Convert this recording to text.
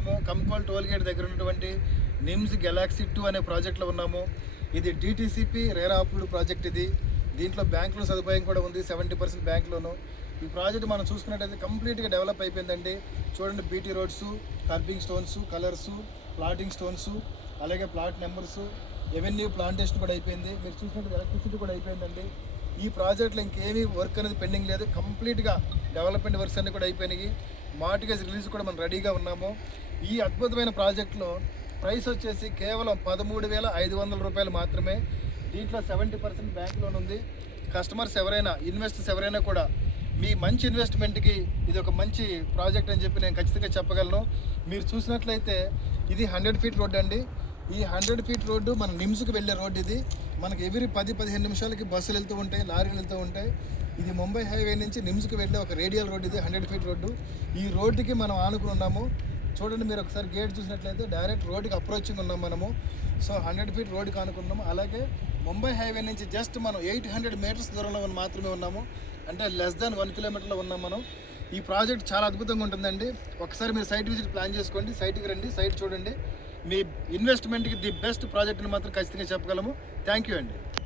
వచ్చాము. Kankol toll gate దగ్గర ఉన్నటువంటి నిమ్స్ గెలాక్సీ 2 అనే ప్రాజెక్ట్లో ఉన్నాము. ఇది డిటిసిపి రేరా అప్రూవ్డ్ ప్రాజెక్ట్. దీంట్లో బ్యాంక్ లోన్ సదుపాయం కూడా ఉంది, 70% బ్యాంక్ లోను. ఈ ప్రాజెక్ట్ మనం చూసుకున్నట్టయితే కంప్లీట్గా డెవలప్ అయిపోయిందండి. చూడండి, BT roads, kerbing stones, colours, plotting stones, అలాగే ప్లాట్ నెంబర్స్, ఎవెన్యూ ప్లాంటేషన్ కూడా అయిపోయింది. మీరు చూసినట్టు ఎలక్ట్రిసిటీ కూడా అయిపోయిందండి. ఈ ప్రాజెక్ట్లో ఇంకేమీ వర్క్ అనేది పెండింగ్ లేదు. కంప్లీట్గా డెవలప్మెంట్ వర్క్స్ అన్నీ కూడా అయిపోయినాయి. మార్టిగేజ్ రిలీజ్ కూడా మనం రెడీగా ఉన్నాము. ఈ అద్భుతమైన ప్రాజెక్టులో ప్రైస్ వచ్చేసి కేవలం 13,500 రూపాయలు మాత్రమే. దీంట్లో 70% బ్యాంక్ లోన్ ఉంది. కస్టమర్స్ ఎవరైనా, ఇన్వెస్టర్స్ ఎవరైనా కూడా మీ మంచి ఇన్వెస్ట్మెంట్కి ఇది ఒక మంచి ప్రాజెక్ట్ అని చెప్పి నేను ఖచ్చితంగా చెప్పగలను. మీరు చూసినట్లయితే ఇది 100 ఫీట్ రోడ్ అండి. ఈ 100 ఫీట్ రోడ్డు మన నిమ్స్కి వెళ్ళే రోడ్డు. ఇది మనకి ఎవ్రీ 10-15 నిమిషాలకి బస్సులు వెళ్తూ ఉంటాయి, లారీలు వెళ్తూ ఉంటాయి. ఇది ముంబై హైవే నుంచి నిమ్స్కి వెళ్ళే ఒక రేడియల్ రోడ్డు. ఇది 100 ఫీట్ రోడ్డు. ఈ రోడ్డుకి మనం ఆనుకుని ఉన్నాము. చూడండి, మీరు ఒకసారి గేట్ చూసినట్లయితే డైరెక్ట్ రోడ్డుకి అప్రోచింగ్ ఉన్నాం మనము. సో 100 ఫీట్ రోడ్డుకి ఆనుకున్నాము. అలాగే ముంబై హైవే నుంచి జస్ట్ మనం 800 మీటర్స్ దూరంలో మాత్రమే ఉన్నాము. అంటే లెస్ దాన్ 1 కిలోమీటర్లో ఉన్నాం మనం. ఈ ప్రాజెక్ట్ చాలా అద్భుతంగా ఉంటుందండి. ఒకసారి మీరు సైట్ విజిట్ ప్లాన్ చేసుకోండి, సైట్కి రండి, సైట్ చూడండి. మీ ఇన్వెస్ట్మెంట్కి ది బెస్ట్ ప్రాజెక్ట్ని మాత్రం ఖచ్చితంగా చెప్పగలము. థ్యాంక్ యూ అండి.